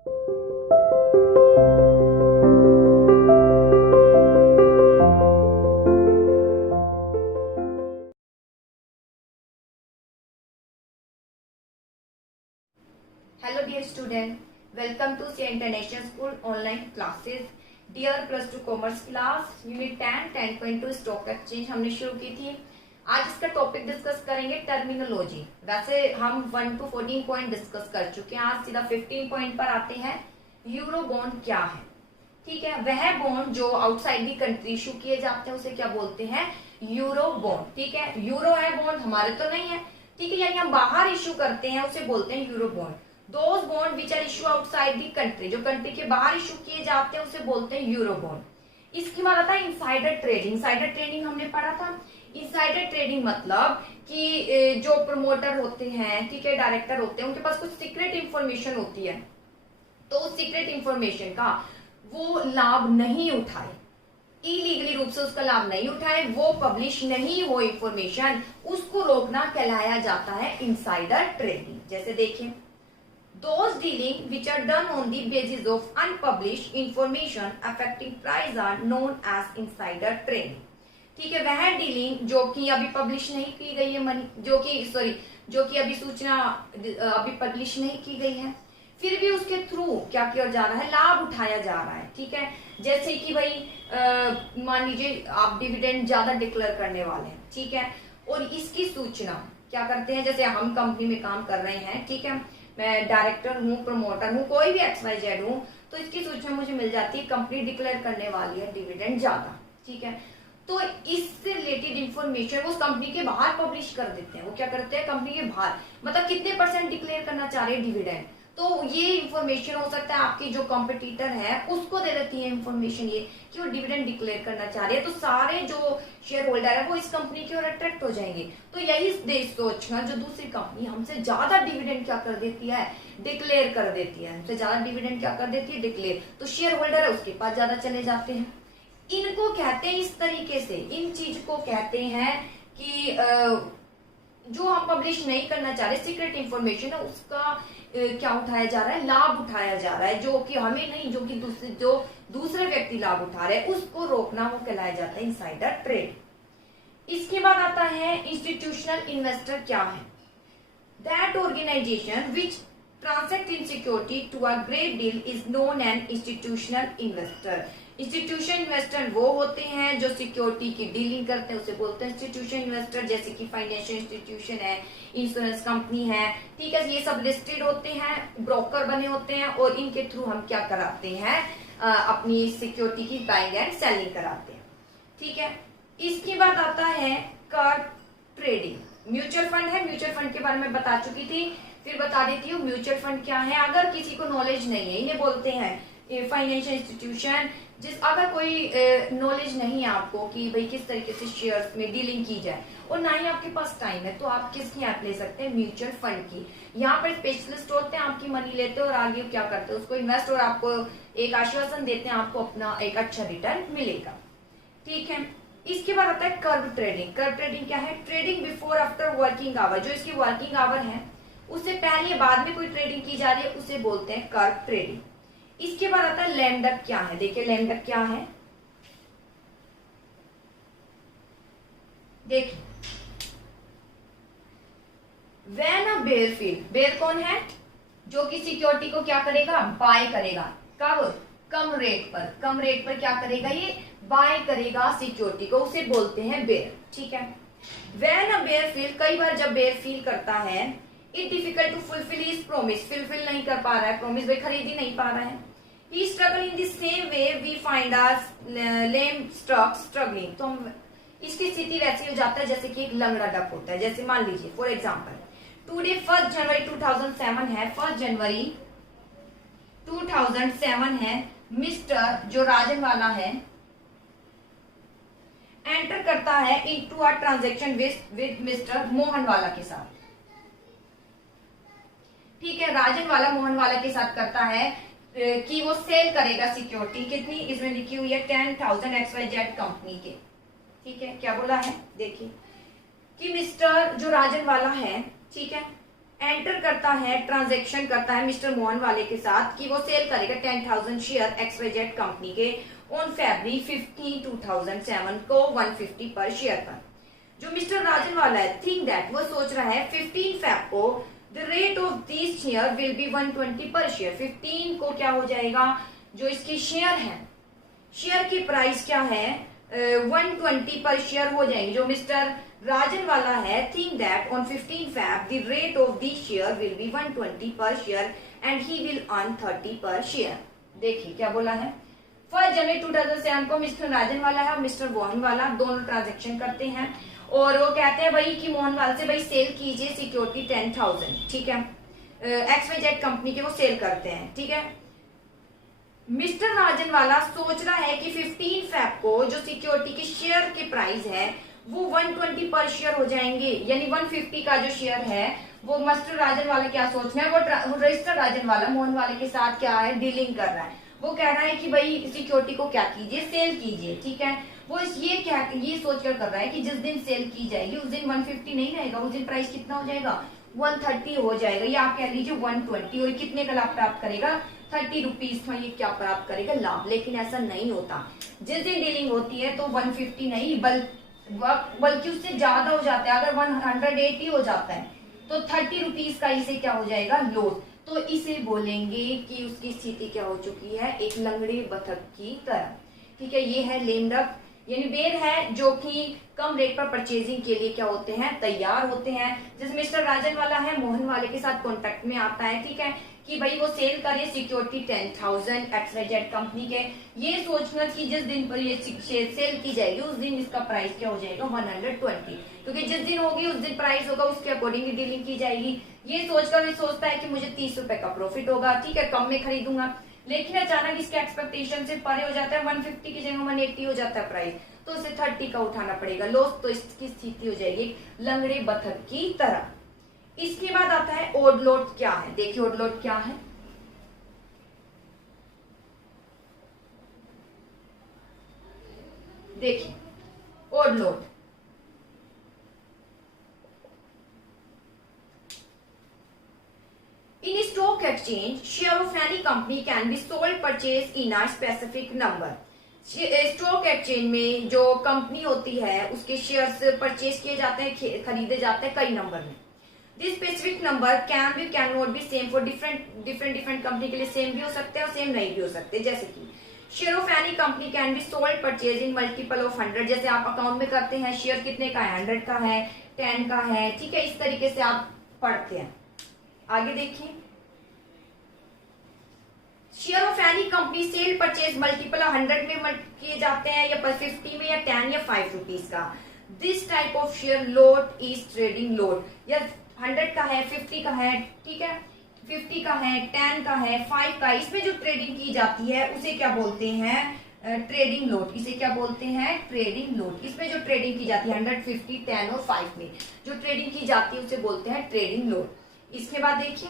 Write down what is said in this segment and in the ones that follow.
Hello dear student, welcome to C International School online classes. Dear plus 2 commerce class unit 10.2 stock exchange हमने शुरू की थी। आज इसका टॉपिक डिस्कस करेंगे टर्मिनोलॉजी। वैसे हम 1 to 14 पॉइंट डिस्कस कर चुके हैं, आज सीधा 15 पॉइंट पर आते हैं। यूरो बॉन्ड क्या है? ठीक है, वह बॉन्ड जो आउटसाइड दी कंट्री इशू किए जाते हैं उसे क्या बोलते हैं? Euro bond. ठीक है, यूरो है बॉन्ड, हमारे तो नहीं है। ठीक है, यानी हम बाहर इशू करते हैं उसे बोलते हैं Euro bond. Those bond which are issue outside the country, जो कंट्री के बाहर इशू किए जाते हैं उसे बोलते हैं यूरो बॉन्ड। इसके बाद आता है इनसाइडर ट्रेडिंग। इनसाइडर ट्रेडिंग हमने पढ़ा था। इनसाइडर ट्रेडिंग मतलब कि जो प्रमोटर होते हैं, ठीक है, डायरेक्टर होते हैं, उनके पास कुछ सीक्रेट इंफॉर्मेशन होती है, तो उस सीक्रेट इंफॉर्मेशन का वो लाभ नहीं उठाए, इलीगली रूप से उसका लाभ नहीं उठाए, वो पब्लिश नहीं हो इंफॉर्मेशन, उसको रोकना कहलाया जाता है इनसाइडर ट्रेडिंग। जैसे देखें, those dealing which are done on the basis of unpublished information affecting price are known as insider trading। ठीक है, वह डीलिंग जो कि अभी पब्लिश नहीं की गई है, मनी जो कि अभी सूचना अभी पब्लिश नहीं की गई है, फिर भी उसके थ्रू क्या किया जा रहा है? लाभ उठाया जा रहा है। ठीक है, जैसे कि भाई मान लीजिए आप डिविडेंड ज्यादा डिक्लेयर करने वाले हैं, ठीक है, और इसकी सूचना क्या करते हैं? जैसे हम कंपनी में काम कर रहे हैं, ठीक है, मैं डायरेक्टर हूँ, प्रमोटर हूँ, कोई भी XYZ हूँ, तो इसकी सूचना मुझे मिल जाती है कंपनी डिक्लेयर करने वाली है डिविडेंड ज्यादा। ठीक है, तो इससे रिलेटेड इंफॉर्मेशन वो कंपनी के बाहर पब्लिश कर देते हैं। वो क्या करते हैं? कंपनी के बाहर, मतलब कितने % डिक्लेयर करना चाह रहे हैं डिविडेंड, तो ये इंफॉर्मेशन हो सकता है आपकी जो कॉम्पिटिटर है उसको दे देती है इंफॉर्मेशन ये कि वो डिविडेंड डिक्लेयर करना चाह रही है, तो सारे जो शेयर होल्डर है वो इस कंपनी की ओर अट्रैक्ट हो जाएंगे। तो यही देश सोचना जो दूसरी कंपनी हमसे ज्यादा डिविडेंड क्या कर देती है? डिक्लेयर कर देती है। हमसे ज्यादा डिविडेंड क्या कर देती है? डिक्लेयर। तो शेयर होल्डर है उसके पास ज्यादा चले जाते हैं। इनको कहते हैं, इस तरीके से इन चीज को कहते हैं कि जो हम पब्लिश नहीं करना चाह रहे, सीक्रेट इंफॉर्मेशन है, उसका क्या उठाया जा रहा है? लाभ उठाया जा रहा है, जो कि हमें नहीं, जो कि दूसरे व्यक्ति लाभ उठा रहे हैं, उसको रोकना वो कहलाया जाता है इनसाइडर ट्रेड। इसके बाद आता है इंस्टीट्यूशनल इन्वेस्टर क्या है? That organization which transact in security to a great deal is known an institutional investor. Institution investor वो होते हैं जो सिक्योरिटी की डीलिंग करते हैं, उसे बोलते हैं इंस्टीट्यूशन इन्वेस्टर। जैसे कि फाइनेंशियल इंस्टीट्यूशन है, इंश्योरेंस कंपनी है, ठीक है, ये सब लिस्टेड होते हैं, ब्रोकर बने होते हैं, और इनके थ्रू हम क्या कराते हैं? अपनी सिक्योरिटी की बाइंग एंड सेलिंग कराते हैं। ठीक है, इसके बाद आता है कर्व ट्रेडिंग। म्यूचुअल फंड है, म्यूचुअल फंड के बारे में बता चुकी थी, फिर बता देती हूँ म्यूचुअल फंड क्या है। अगर किसी को नॉलेज नहीं है, इन्हें बोलते हैं फाइनेंशियल इंस्टीट्यूशन। अगर कोई नॉलेज नहीं है आपको कि भाई किस तरीके से शेयर्स में डीलिंग की जाए, और ना ही आपके पास टाइम है, तो आप किसकी ऐप ले सकते हैं? म्यूचुअल फंड की। यहाँ पर स्पेशलिस्ट होते हैं, आपकी मनी लेते हैं और आगे क्या करते हैं? उसको इन्वेस्ट, और आपको एक आश्वासन देते हैं, आपको अपना एक अच्छा रिटर्न मिलेगा। ठीक है, इसके बाद आता है कर्व ट्रेडिंग। कर्व ट्रेडिंग क्या है? Trading before after working hour. जो इसकी वर्किंग आवर है उससे पहले बाद में कोई ट्रेडिंग की जा रही है, उसे बोलते हैं कर्व ट्रेडिंग। इसके बाद आता है लैम डक क्या है? देखिए लैम डक क्या है, देखिए, when a bear feel, bear कौन है? जो कि सिक्योरिटी को क्या करेगा? बाय करेगा। कब? कम रेट पर। कम रेट पर क्या करेगा? ये बाय करेगा सिक्योरिटी को, उसे बोलते हैं बेयर। ठीक है, व्हेन अ बेयर फील, कई बार जब बेयर फील करता है, it difficult to fulfil his promise, fulfil नहीं कर पा रहा है प्रॉमिस, भाई खरीद ही नहीं पा रहा है। He struggle in the same way we find us lame struggling। तो हम इसकी स्थिति वैसी हो जाता है जैसे कि एक लंगड़ा डक होता है। जैसे मान लीजिए फॉर एग्जांपल टुडे 1 जनवरी 2007 है, 1 जनवरी 2007 है, मिस्टर जो राजन वाला है एंटर करता है into a transaction with mister Mohan वाला के साथ। ठीक है, राजन वाला मोहन वाला के साथ करता है कि वो सेल करेगा सिक्योरिटी। कितनी? इसमें लिखी हुई है 10,000 XYZ कंपनी के। क्या बोला है, देखिए कि मिस्टर जो राजन वाला है, ठीक है, एंटर करता है, ट्रांजैक्शन करता है मिस्टर मोहन वाले के साथ कि वो सेल करेगा 10,000 शेयर XYZ कंपनी के ऑन February 15, 2007 को 150 पर शेयर पर। जो मिस्टर राजन वाला है, थिंक दैट, वो सोच रहा है 15 Feb को the rate of this share will be 120 पर शेयर। 15 को क्या हो जाएगा, जो इसके शेयर है, शेयर की प्राइस क्या है, 120 पर शेयर हो जाएंगे। जो मिस्टर राजन वाला है, think that on 15 Feb the rate of this share will be 120 पर share and he will earn 30 पर शेयर। देखिए क्या बोला है, 1 जनवरी 2007 को मिस्टर राजन वाला है और मिस्टर मोहन वाला दोनों ट्रांजेक्शन करते हैं और वो कहते हैं भाई कि मोहन वाला से भाई सेल कीजिए सिक्योरिटी 10,000, ठीक है, XYZ कंपनी के वो सेल करते हैं, ठीक है। मिस्टर राजन वाला सोच रहा है कि 15 Feb को जो सिक्योरिटी के शेयर के प्राइस है वो 120 पर शेयर हो जाएंगे, यानी 150 का जो शेयर है वो मिस्टर राजन वाला क्या सोच रहा है, वो रजिस्टर राजन वाला मोहन वाले के साथ क्या है, डीलिंग कर रहा है। वो कह रहा है कि भाई सिक्योरिटी को क्या कीजिए, सेल कीजिए, ठीक है। वो ये सोचकर कर रहा है कि जिस दिन सेल की जाएगी उस दिन 150 नहीं रहेगा, उस दिन प्राइस कितना हो जाएगा, 130 हो जाएगा, या आप कह लीजिए 120, और कितने का लाभ प्राप्त करेगा, 30 रुपीज में ये क्या प्राप्त करेगा, लाभ। लेकिन ऐसा नहीं होता, जिस दिन डीलिंग होती है तो 150 नहीं बल्कि उससे ज्यादा हो जाता है। अगर 180 हो जाता है तो 30 रुपीज का इसे क्या हो जाएगा, लॉस। तो इसे बोलेंगे कि उसकी स्थिति क्या हो चुकी है, एक लंगड़े बतख की तरह, ठीक है। ये है लेम डक, यानी बेर है जो कि कम रेट पर परचेजिंग के लिए क्या होते हैं, तैयार होते हैं। जैसे मिस्टर राजन वाला है मोहन वाले के साथ कॉन्टेक्ट में आता है, ठीक है, कि भाई वो सेल करे सिक्योरिटी 10,000 XYZ कंपनी के, ये सोचना कि जिस दिन पर ये सेल की जाएगी उस दिन इसका प्राइस क्या हो जाएगा, 120, क्योंकि जिस दिन होगी उस दिन प्राइस होगा, उसके अकॉर्डिंग डीलिंग की जाएगी। ये सोचकर भी सोचता है कि मुझे 30 रुपए का प्रॉफिट होगा, ठीक है, कम में खरीदूंगा। लेकिन अचानक इसके एक्सपेक्टेशन से परे हो जाता है, 150 की जगह 180 हो जाता है प्राइस, तो उसे 30 का उठाना पड़ेगा लॉस। तो इसकी स्थिति हो जाएगी लंगड़े बतख की तरह। इसके बाद आता है ओड लोड क्या है, देखिए ओड लोड क्या है, देखिए odd load, in a stock exchange share of any company can be sold purchased in a specific number। Stock exchange में जो कंपनी होती है उसके शेयर्स परचेज किए जाते हैं, खरीदे जाते हैं कई नंबर में। This specific number can not be same for different company के लिए सेम भी हो सकते हैं और सेम नहीं भी हो सकते। जैसे कि share of any company can be sold purchase in multiple of 100। जैसे आप अकाउंट में करते हैं, शेयर कितने का है, 100 का है, 10 का है, ठीक है, इस तरीके से आप पढ़ते हैं। आगे देखिए, share of any company cell purchase multiple 100 में किए जाते हैं, या 50 में, या 10 या 5 रुपीज का। This type of share load is trading load, या 100 का है, 50 का है, ठीक है, 50 का है, 10 का है, 5 का, इसमें जो ट्रेडिंग की जाती है उसे क्या बोलते हैं, ट्रेडिंग लोड। इसे क्या बोलते हैं, ट्रेडिंग लोड। इसमें जो ट्रेडिंग की जाती है 100, 50, 10 और 5 में जो ट्रेडिंग की जाती है उसे बोलते हैं ट्रेडिंग लोड। इसके बाद देखिए,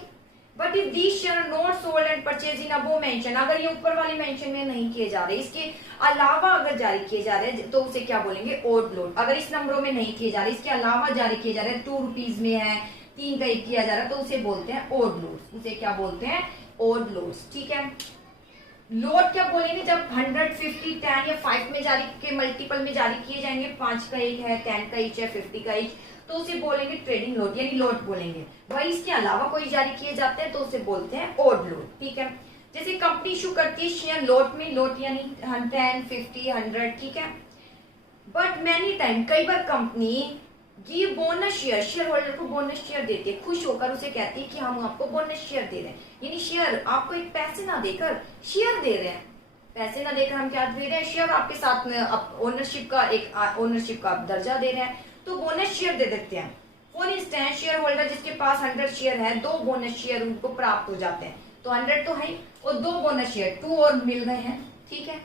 but if these share not sold and purchase in above mention, अगर ये ऊपर वाले मेंशन में नहीं किए जा रहे, इसके अलावा अगर जारी किए जा रहे हैं तो उसे क्या बोलेंगे, ओड लोड। अगर इस नंबरों में नहीं किए जा रहे, इसके अलावा जारी किए जा रहे हैं, 2 रुपीज में है, 3 का 1 किया जा रहा है, तो उसे बोलते हैं ओड लोड। उसे क्या बोलते हैं, ओड लोड, ठीक है। लोड क्या बोलेंगे, जब 100, 50, 10 या 5 में जारी के मल्टीपल में जारी किए जाएंगे, 5 का 1 है, 10 का 1 है, 50 का 1, तो उसे बोलेंगे ट्रेडिंग लोड, यानी लोड बोलेंगे। वही इसके अलावा कोई जारी किए जाते हैं तो उसे बोलते हैं ओड लोड, ठीक है। जैसे कंपनी इशू करती है शेयर लोड में, लोड यानी 10, 50, 100, ठीक है। बट मैनी टाइम, कई बार company give bonus shareholder को बोनस शेयर देती है, खुश होकर उसे कहती है कि हम आपको बोनस शेयर दे रहे हैं, यानी शेयर आपको एक पैसे ना देकर शेयर दे रहे हैं। पैसे ना देकर हम क्या दे रहे हैं, शेयर आपके साथ में ओनरशिप का एक ओनरशिप का दर्जा दे रहे हैं, तो बोनस शेयर दे देते हैं। फॉर इंस्टेंस शेयर होल्डर जिसके पास 100 शेयर है, 2 बोनस शेयर उनको प्राप्त हो जाते हैं, तो 100 तो है और 2 बोनस शेयर 2 और मिल गए हैं, ठीक है।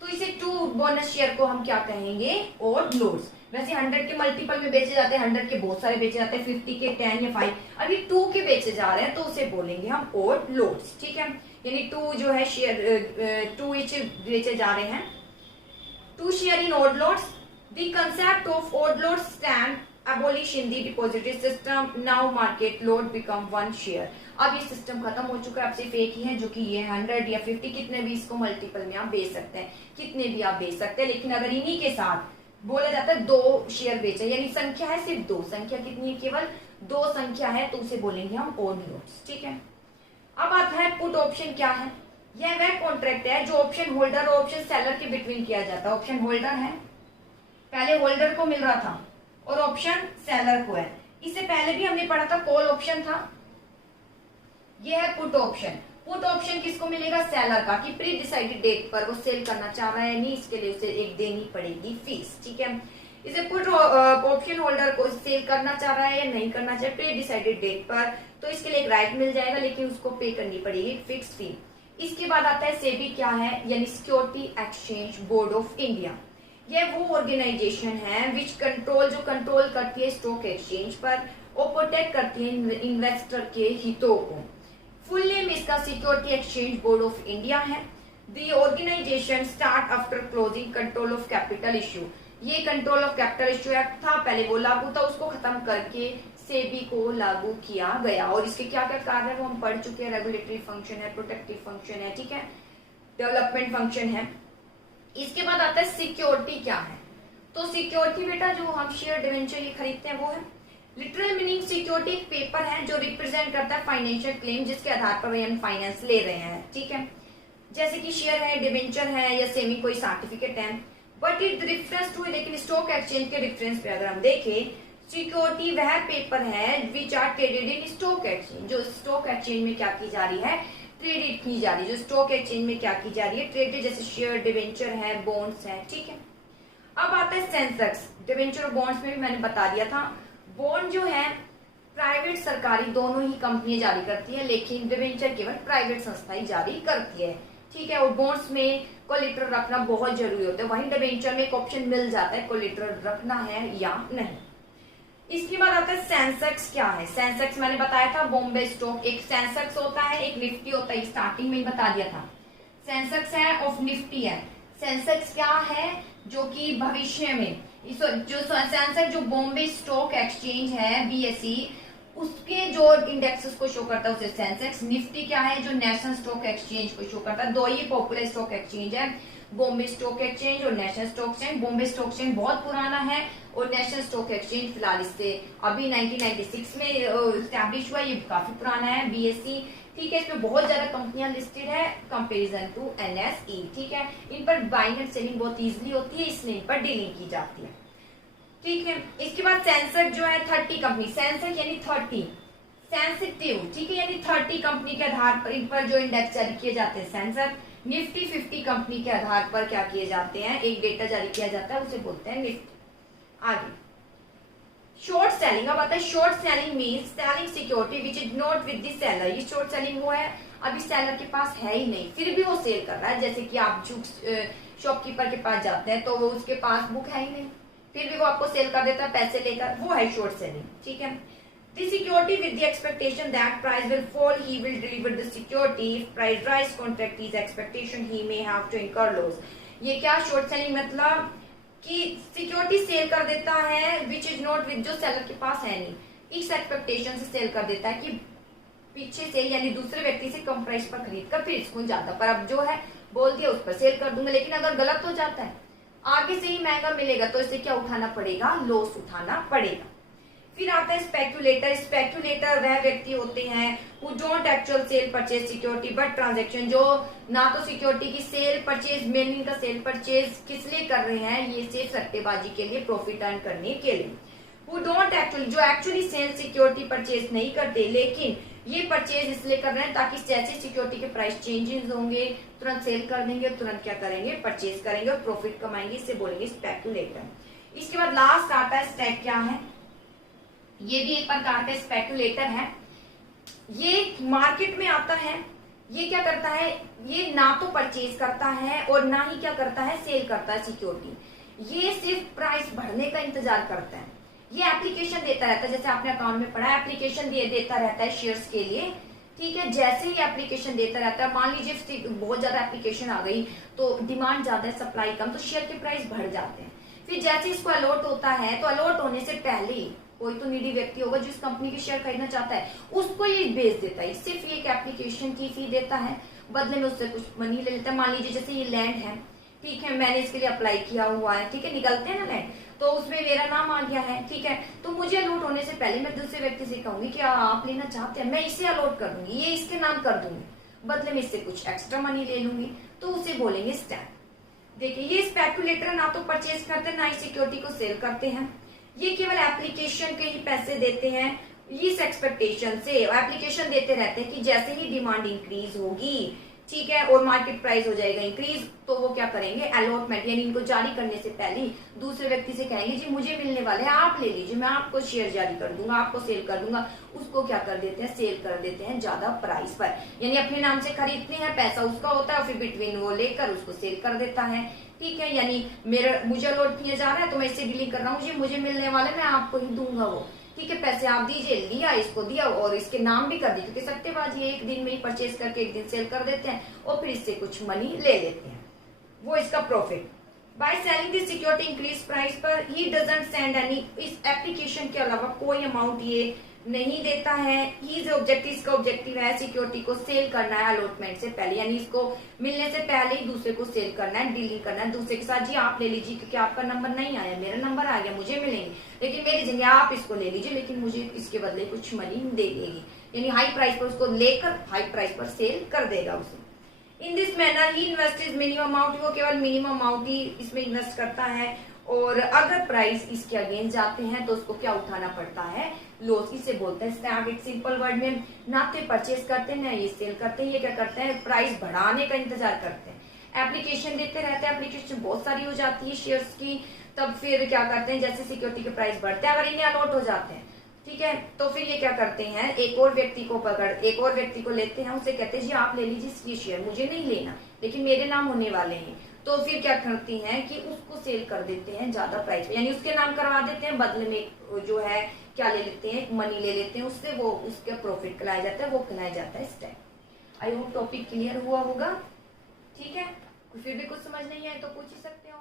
तो इसे 2 बोनस शेयर को हम क्या कहेंगे, ओड लोड्स। वैसे 100 के मल्टीपल में बेचे जाते हैं, 100 के बहुत सारे बेचे जाते हैं, 50 के, 10 या 5, अभी 2 के बेचे जा रहे हैं तो उसे बोलेंगे हम ओड लोड्स, ठीक है। यानी 2 जो है शेयर 2 इच बेचे जा रहे हैं, 2 share in odd loads. The concept of odd load stand abolish in the depository system, now market lot become 1 share। अब ये सिस्टम खत्म हो चुका है, अब सिर्फ एक ही है जो कि ये 100 या 50 कितने भी इसको मल्टीपल में आप बेच सकते हैं, कितने भी आप बेच सकते हैं। लेकिन अगर इन्हीं के साथ बोला जाता है 2 शेयर बेचे, यानी संख्या है सिर्फ 2, संख्या कितनी है, केवल 2 संख्या है, तो उसे बोलेंगे हम ओड लोट्स। ठीक है, अब आता है पुट ऑप्शन। क्या है? यह वह कॉन्ट्रैक्ट है जो ऑप्शन होल्डर और ऑप्शन सेलर के बिटवीन किया जाता है। ऑप्शन होल्डर है, पहले होल्डर को मिल रहा था और ऑप्शन सेलर को है। इससे पहले भी हमने पढ़ा था कॉल ऑप्शन था, यह है पुट ऑप्शन। पुट ऑप्शन किसको मिलेगा? सेलर का, कि प्री डिसाइडेड डेट पर वो सेल करना चाह रहा है, नहीं इसके लिए उसे एक देनी पड़ेगी फीस। ठीक है, इसे पुट ऑप्शन होल्डर को सेल करना चाह रहा है या नहीं करना चाहिए प्री डिसाइडेड डेट पर, तो इसके लिए एक राइट मिल जाएगा, लेकिन उसको पे करनी पड़ेगी फिक्स फी। इसके बाद आता है सेबी। क्या है? यानी security exchange board of India. यह वो ऑर्गेनाइजेशन है विच कंट्रोल, जो कंट्रोल करती है स्टॉक एक्सचेंज पर और प्रोटेक्ट करती है इन्वेस्टर के हितों को। फुल नेम इसका security exchange board of India है। The organisation start after closing control of capital issue. ये control of capital issue act था, पहले वो लागू था, उसको खत्म करके सेबी को लागू किया गया। और इसके क्या क्या कार्य है वो हम पढ़ चुके हैं। रेगुलेटरी फंक्शन है, प्रोटेक्टिव फंक्शन है, ठीक है, डेवलपमेंट फंक्शन है। इसके बाद आता है सिक्योरिटी। क्या है? तो सिक्योरिटी बेटा जो हम शेयर डिवेंचर ये खरीदते हैं वो है। लिटरल मीनिंग सिक्योरिटी एक पेपर है जो रिप्रेजेंट करता है फाइनेंशियल क्लेम जिसके आधार पर हम फाइनेंस ले रहे हैं। ठीक है, जैसे कि शेयर है, डिवेंचर है या सेमी कोई सर्टिफिकेट है। बट इट रेफरेंस टू, लेकिन स्टॉक एक्सचेंज के रेफरेंस पे अगर हम देखें, सिक्योरिटी वह पेपर है which are traded in stock exchange, जो स्टॉक एक्सचेंज में क्या की जा रही है, ट्रेडेड की जा रही है, जो स्टॉक एक्सचेंज में क्या की जा रही है, ट्रेडेड, जैसे शेयर, डिवेंचर है, बॉन्ड्स है। ठीक है, अब आता है सेंसेक्स। डिवेंचर और बॉन्ड्स में भी मैंने बता दिया था। बॉन्ड जो है प्राइवेट सरकारी दोनों ही कंपनियां जारी करती है, लेकिन डिवेंचर केवल प्राइवेट संस्थाएं जारी करती है। ठीक है, और बॉन्ड्स में कोलेटरल रखना बहुत जरूरी होता है, वहीं डिवेंचर में एक ऑप्शन मिल जाता है कोलेटरल रखना है या नहीं। इसके बाद आता है सेंसेक्स। क्या है? सेंसेक्स मैंने बताया था बॉम्बे स्टॉक, एक सेंसेक्स होता है, एक निफ्टी होता है, स्टार्टिंग में ही बता दिया था। सेंसेक्स है ऑफ निफ्टी है। सेंसेक्स क्या है? जो कि भविष्य में जो सेंसेक्स जो बॉम्बे स्टॉक एक्सचेंज है बीएसई, उसके जो इंडेक्सेस को शो करता है उसे सेंसेक्स। निफ्टी क्या है? जो नेशनल स्टॉक एक्सचेंज को शो करता है। दो ही पॉपुलर स्टॉक एक्सचेंज है, बॉम्बे स्टॉक एक्सचेंज और national stock exchange. Bombay stock exchange बहुत पुराना है और नेशनल स्टॉक एक्सचेंज फिलहाल इससे अभी 1996 में स्टैब्लिश हुआ, ये काफी पुराना है बीएसई। ठीक है, इसमें बहुत ज्यादा कंपनियां लिस्टेड है कंपेरिजन टू एनएसई। ठीक है, इन पर बाइंग एंड सेलिंग बहुत इजीली होती है, इसलिए इन पर डीलिंग की जाती है। ठीक है, इसके बाद सेंसेक्स जो है 30 कंपनी, सेंसेक्स यानी 30 सेंसिटिव, ठीक है, यानी 30 कंपनी के आधार पर इन पर जो इंडेक्स जारी किए जाते हैं सेंसेक्स। निफ्टी 50 कंपनी के आधार पर क्या किए जाते हैं, एक डेटा जारी किया जाता है, उसे बोलते हैं निफ्टी। आगे शॉर्ट सेलिंग। अब आता है short selling means selling security which is not with the seller. ये शॉर्ट सेलिंग वो है अभी सेलर के पास है ही नहीं, फिर भी वो सेल कर रहा है। जैसे कि आप शॉपकीपर के पास जाते हैं तो वो उसके पास बुक है ही नहीं, फिर भी वो आपको सेल कर देता है पैसे लेकर, वो है शॉर्ट सेलिंग। ठीक है, the security with the expectation that price will fall, he will deliver the security. If price rise, contract his expectation, he may have to incur loss. ये क्या शॉर्ट सेलिंग मतलब कि सिक्योरिटी सेल कर देता है which is not with, जो seller के पास है नहीं, इस एक्सपेक्टेशन से सेल कर देता है कि पीछे से यानी दूसरे व्यक्ति से कम प्राइस पर खरीद कर फिर इसको ज्यादा पर अब जो है बोल दिया उस पर सेल कर दूंगा। लेकिन अगर गलत हो जाता है, आगे से ही महंगा मिलेगा, तो इसे क्या उठाना पड़ेगा, लॉस उठाना पड़ेगा। फिर आता है स्पेक्यूलेटर। स्पेक्यूलेटर वह व्यक्ति होते हैं who don't actual sale purchase security but transaction, जो ना तो सिक्योरिटी की सेल परचेज, मेनली का सेल परचेज किस लिए कर रहे हैं, ये सिर्फ सट्टेबाजी के लिए, प्रॉफिट अर्न करने के लिए। who don't actually, जो एक्चुअली सेल सिक्योरिटी परचेज नहीं करते लेकिन ये परचेज इसलिए कर रहे हैं ताकि जैसे सिक्योरिटी के प्राइस चेंजेस होंगे तुरंत सेल कर देंगे, तुरंत क्या करेंगे, परचेज करेंगे और प्रॉफिट कमाएंगे, इसे बोलेंगे स्पेक्यूलेटर। इसके बाद लास्ट आता है स्टैक। क्या है? ये भी एक प्रकार का स्पेक्यूलेटर है। ये मार्केट में आता है, ये क्या करता है, ये ना तो परचेज करता है और ना ही क्या करता है, सेल करता है सिक्योरिटी। ये सिर्फ प्राइस बढ़ने का इंतजार करता है। ये एप्लीकेशन देता रहता है, जैसे आपने अकाउंट में पढ़ा, एप्लीकेशन देता रहता है शेयर्स के लिए। ठीक है, जैसे ही एप्लीकेशन देता रहता है, मान लीजिए बहुत ज्यादा एप्लीकेशन आ गई तो डिमांड ज्यादा है, सप्लाई कम, तो शेयर के प्राइस बढ़ जाते हैं। फिर जैसे इसको अलॉट होता है तो अलॉट होने से पहले ही कोई तो नीडी व्यक्ति होगा जिस कंपनी के शेयर खरीदना चाहता है, उसको ये बेच देता है। सिर्फ ये एक एप्लीकेशन की फी देता है, बदले में उससे कुछ मनी ले लेता है। मान लीजिए जैसे ये लैंड है, ठीक है, मैंने इसके लिए अप्लाई किया हुआ है, ठीक है, निकलते हैं ना लैंड, तो उसमें मेरा नाम आ गया है, ठीक है, तो मुझे अलॉट होने से पहले मैं दूसरे व्यक्ति से कहूंगी कि आप लेना चाहते हैं, मैं इसे अलॉट कर दूंगी, ये इसके नाम कर दूंगी, बदले में इससे कुछ एक्स्ट्रा मनी ले लूंगी, तो उसे बोलेंगे स्टैम्प। देखिए ये स्पेकुलेटर ना तो परचेज करते हैं ना ही सिक्योरिटी को सेल करते हैं, ये केवल एप्लीकेशन के ही पैसे देते हैं। इस एक्सपेक्टेशन से एप्लीकेशन देते रहते हैं कि जैसे ही डिमांड इंक्रीज होगी, ठीक है, और मार्केट प्राइस हो जाएगा इंक्रीज, तो वो क्या करेंगे, अलॉटमेंट यानी इनको जारी करने से पहले दूसरे व्यक्ति से कहेंगे जी मुझे मिलने वाले हैं, आप ले लीजिए, मैं आपको शेयर जारी कर दूंगा, आपको सेल कर दूंगा। उसको क्या कर देते हैं, सेल कर देते हैं ज्यादा प्राइस पर, यानी अपने नाम से खरीदते हैं, पैसा उसका होता है, फिर बिटवीन वो लेकर उसको सेल कर देता है, ठीक है, यानी मुझे अलॉट किया जा रहा है तो मैं इससे डीलिंग कर रहा हूँ, मुझे मिलने वाले मैं आपको ही दूंगा वो, ठीक है, पैसे आप दीजिए, लिया, इसको दिया और इसके नाम भी कर दी, क्योंकि सट्टेबाजी एक दिन में ही परचेज करके एक दिन सेल कर देते हैं और फिर इससे कुछ मनी ले लेते हैं, वो इसका profit. By selling the security increase price पर ही डजंट सेंड एनी, इस एप्लीकेशन के अलावा कोई अमाउंट ये नहीं देता है। ही जो ऑब्जेक्टिव, इसका ऑब्जेक्टिव है सिक्योरिटी को सेल करना है अलॉटमेंट से पहले, यानी इसको मिलने से पहले ही दूसरे को सेल करना है, डीलिंग करना है दूसरे के साथ, जी आप ले लीजिए क्योंकि आपका नंबर नहीं आया, मेरा नंबर आ गया, मुझे मिलेंगे, लेकिन मेरी जगह आप इसको ले लीजिए, लेकिन मुझे इसके बदले कुछ मनी दे देगी, यानी हाई प्राइस पर उसको लेकर हाई प्राइस पर सेल कर देगा उसे। In this manner he invest is minimum amount, वो केवल मिनिमम अमाउंट ही इसमें इन्वेस्ट करता है, और अगर प्राइस इसके अगेंस्ट जाते हैं तो उसको क्या उठाना पड़ता है, लॉस। इसे बोलते हैं स्टैम्प। एक सिंपल वर्ड में ना तो परचेज करते हैं ना ये सेल करते हैं, ये क्या करते हैं, प्राइस बढ़ाने का इंतजार करते हैं, एप्लीकेशन देते रहते हैं, एप्लीकेशन बहुत सारी हो जाती है शेयर्स की, तब फिर क्या करते हैं, जैसे सिक्योरिटी के प्राइस बढ़ते हैं, अगर इन्हें अलॉट हो जाते हैं, ठीक है, तो फिर ये क्या करते हैं, एक और व्यक्ति को लेते हैं, उसे कहते हैं जी आप ले लीजिए ये शेयर, मुझे नहीं लेना लेकिन मेरे नाम होने वाले हैं, तो फिर क्या करती हैं कि उसको सेल कर देते हैं ज्यादा प्राइस पे, यानी उसके नाम करवा देते हैं, बदले में जो है क्या ले लेते हैं, मनी ले लेते हैं उससे, वो उसका प्रॉफिट कहलाया जाता है, वो कहलाया जाता है stamp. I hope topic clear हुआ होगा, ठीक है, फिर भी कुछ समझ नहीं आए तो पूछ ही सकते हो।